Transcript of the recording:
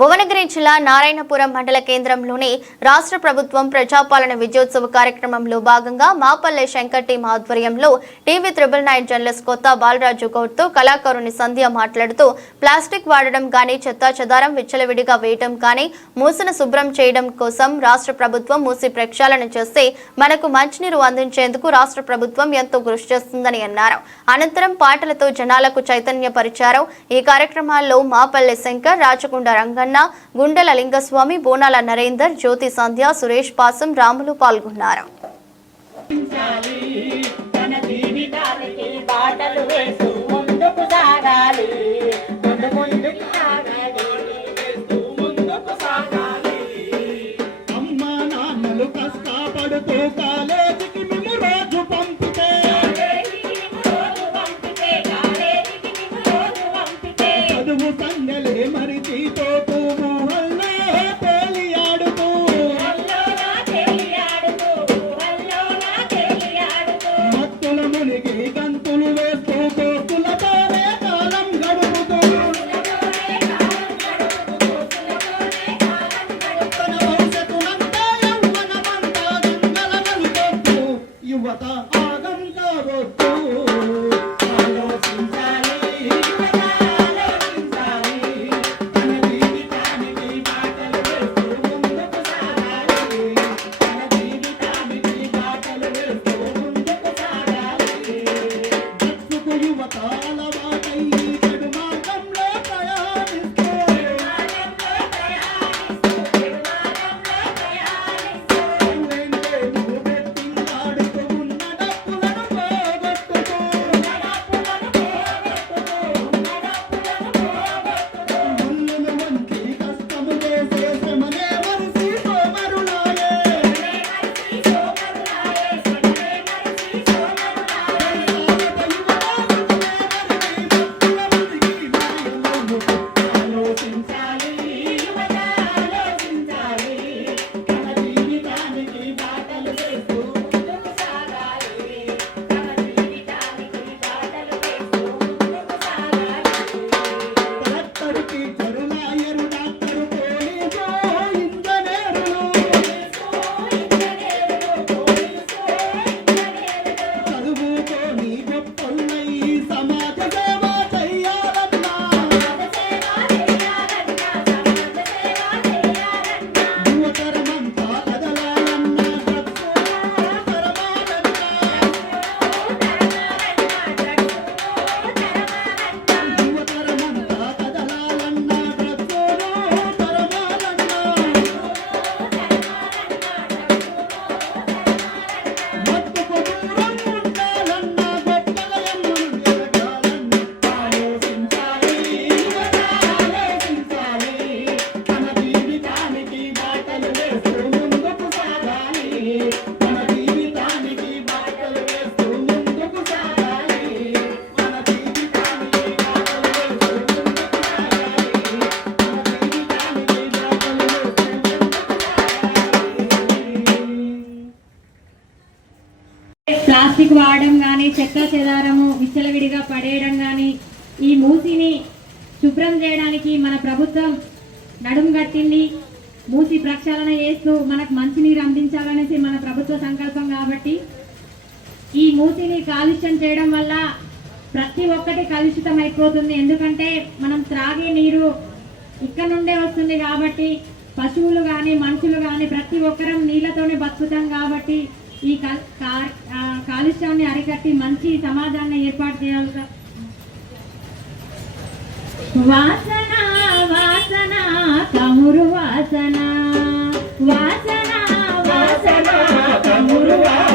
భువనగిరి జిల్లా నారాయణపురం మండల కేంద్రంలోని రాష్ట్ర ప్రభుత్వం ప్రజాపాలన విజయోత్సవ కార్యక్రమంలో భాగంగా మాపల్లె శంకర్ టీం ఆధ్వర్యంలో TV triple nine journalist Kotha Balaraju గౌడ్తో కళాకారుని సంధ్య మాట్లాడుతూ ప్లాస్టిక్ వాడడం కానీ చెత్తా చెదారం విచ్చలవిడిగా వేయడం కానీ మూసను శుభ్రం చేయడం కోసం రాష్ట్ర ప్రభుత్వం మూసి ప్రక్షాళన చేస్తే మనకు మంచినీరు అందించేందుకు రాష్ట్ర ప్రభుత్వం ఎంతో కృషి చేస్తుందని అన్నారు. అనంతరం పాటలతో జనాలకు చైతన్యపరిచారు. ఈ కార్యక్రమాల్లో మాపల్లె శంకర్ రాచకొండ ప్రసన్న గుండెల లింగస్వామి బోనాల నరేందర్ జ్యోతి సంధ్య సురేష్ పాసం రాములు పాల్గొన్నారు. బ్రతుకు చెత్త చెదారము విచ్చలవిడిగా పడేయడం కానీ ఈ మూసిని శుభ్రం చేయడానికి మన ప్రభుత్వం నడుం కట్టింది. మూసి ప్రక్షాళన చేస్తూ మనకు మంచినీరు అందించాలనేసి మన ప్రభుత్వ సంకల్పం కాబట్టి ఈ మూసిని కాలుష్యం చేయడం వల్ల ప్రతి ఒక్కటి కలుషితం అయిపోతుంది ఎందుకంటే మనం త్రాగే నీరు ఇక్కడ నుండే వస్తుంది కాబట్టి పశువులు కానీ మనుషులు కానీ ప్రతి ఒక్కరం నీళ్ళతోనే బతుకుతాం కాబట్టి ఈ కాలుష్యాన్ని అరికట్టి మంచి సమాజాన్ని ఏర్పాటు చేయాలి వాసన వాసన తమురు వాసన. వాసన వాసన తమురు వాసన.